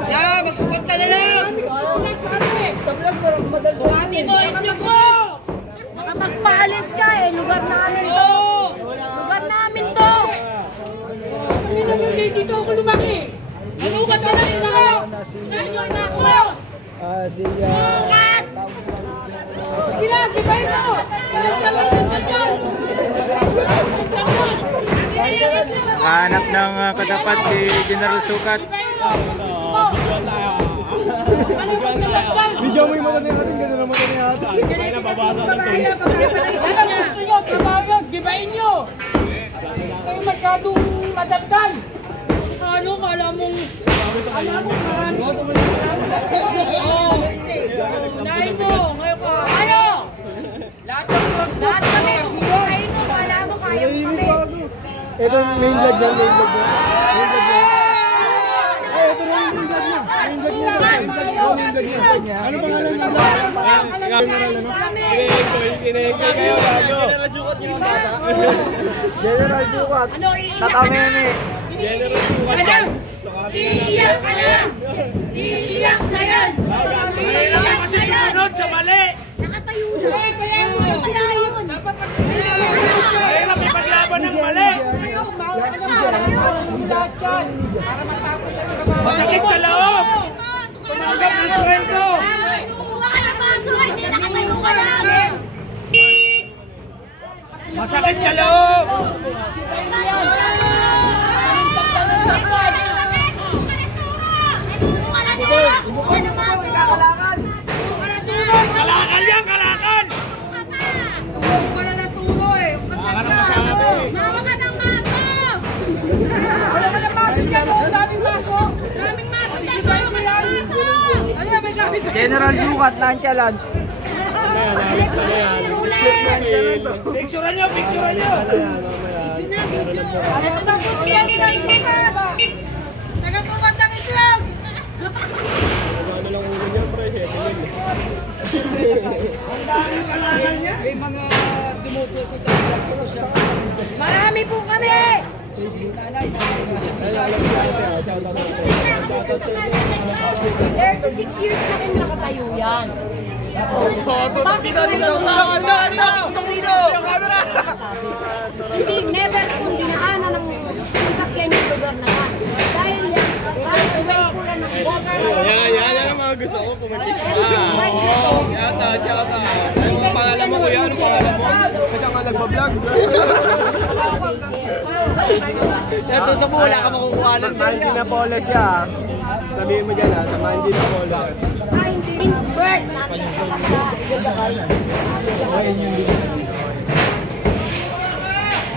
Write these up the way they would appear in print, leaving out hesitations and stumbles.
Na, mag-support ka na lang! Sa vlog, parang madaldawanin. Inyog mo! Baka magpaalis ka eh, lugar namin to. Lugar namin to. Hindi na dito ako lumaki. Ano ka sa rin na kayo? Nandiyo na ako ngayon! Siya. Ginagibay mo! Ginagtalagin ka dyan! Hanap ng katapat si General Sukat. Video mo yung mata niya ating gano'n naman niya ating. Kaya nababasa ng toys. Yan ang gusto nyo, trabaho nyo, gibain nyo! Kayo masyadong madagdal! Ano, kala mong... marami. Unahin mo, ngayon ka. Ano? Lahat kami, unahin mo, kala mo, kaya mo kami. Ito yung main vlog yan, main vlog yan. Main vlog yan. Ay, ito na yung main vlog yan. Main vlog yan. Main vlog yan. Ano pangalan niya? General, ano? Kineke kayo, gago. General Sukat yung bata. General Sukat. Tatameme. General Sukat. Iiyak ka lang! Iiyak na yan! Mahirap na kasi sumunod sa mali. Nakatayo na. Kaya mo sila yun. Mahirap ipaglaban ng mali. Masakit sa loob. Tumanggap ng sweldo. Masakit sa loob. Kalakal yan, kalakal! Wala na tulo eh! Kalakal ang masabi. Mama ka ng maso! Wala ka ng maso dyan! Daming maso! Daming maso! Hindi ba yung malamit? Ano yan? May gamit ba? General Sukat, nantyalan. Picturean nyo, picturean nyo! Ito na po siya nila! Nagapumandang itlog! May mga tumututo talaga po siya. Marami po kami! 36 years na rin nakatayo yan. Tutok dito, dito! Tutok dito! Hindi, never kung dinaanan ng sasakyan yung lugar na yan. Dahil yan, kahit may pula ng water. Yan ang mga gusto ko, pumatis pa. Yata. Anong pangalan mo kuya? Anong pangalan mo? Kasi nga nagbablog. Tutok mo, wala ka makukuhalan. Mandy na polo siya. Sabihin mo dyan ha, sa Mandy na polo. Innsbruck.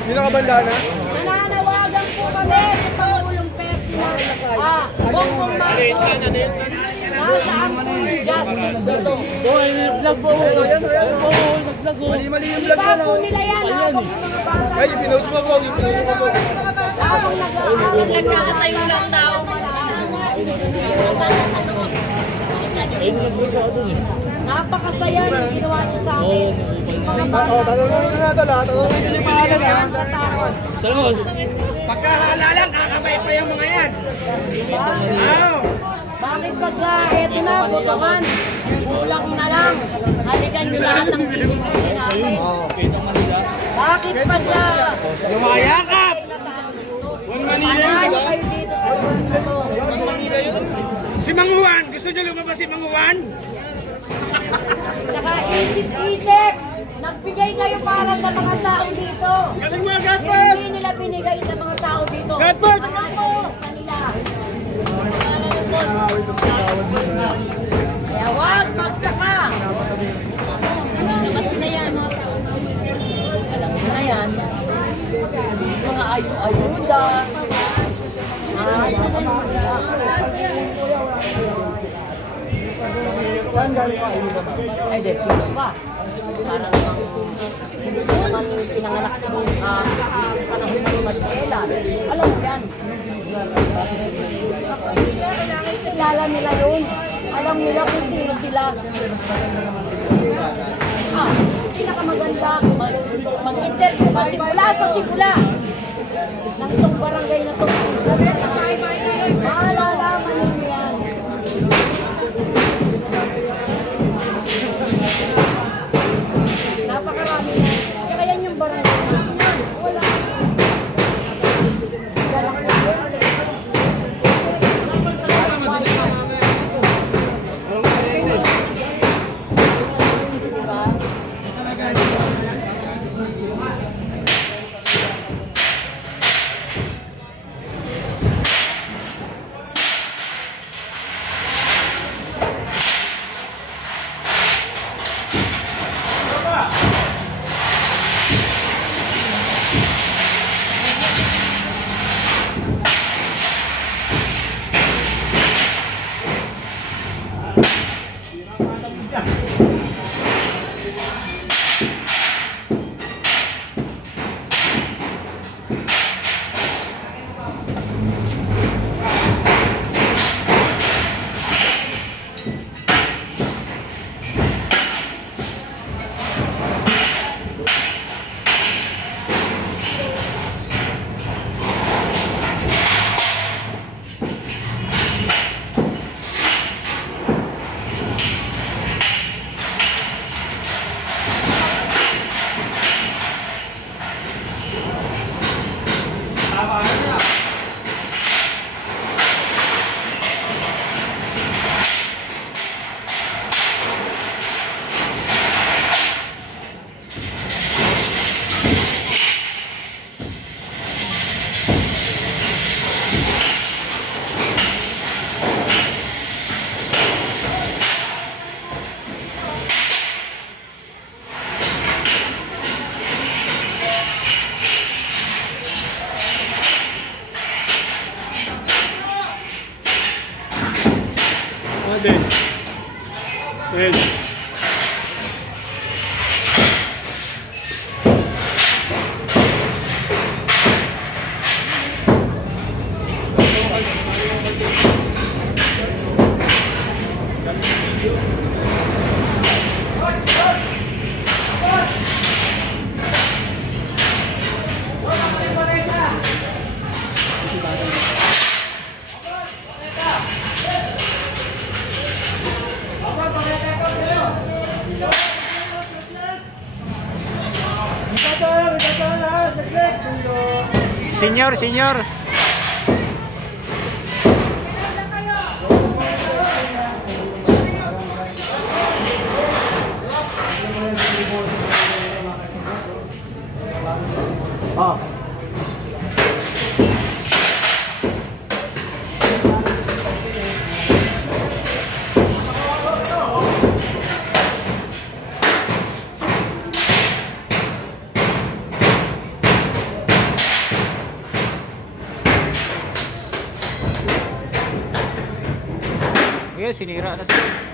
Hindi nakabanda na? Nananawagan po kami sa Pangulong Ferdinand. Bongbong Marcos. Nasaan po yung justice dito? Vlog po. Mali yung vlog Iba po nila yan, habang mga bata. Ay, pinost mo po. Habang nagkakatayo lang daw. Napakasaya ng ginawa niyo sa akin. Mga bata. Tatanungin na natin ha. Tatanungin nyo yung pangalan ha. Sa tao. Pagkakaalala, kakabay pa yung mga yan. Bakit pagka eto na, butukan, kulang na lang, halikan nyo lahat ng binibigay namin. Bakit pagka Lumayakap! panalo kayo dito sa lugar na to? Si Manguan! Gusto nyo lumabas si Manguan? Saka isip-isip, nagbigay kayo para sa mga tao dito. Galing mo, Gatbert! Hindi nila binigay sa mga tao dito. Gatbert! Ang ako sa nila. Kaya wag magtaka. Labas na yan. Alam mo na yan. Mga ayuda. Saan galing pa ayuda ba? Ay, di, sino pa? Para naman pinanganak sa panahon ng Masela. Alam mo yan. Kilala nila yun. Alam nila kung sino sila. Pinakamaganda mag-interview ka simula sa simula ng itong barangay na ito. Malalaman ninyo yan. Ate. Red. Senyor, senyor. Oh. Yes, sinira na siya.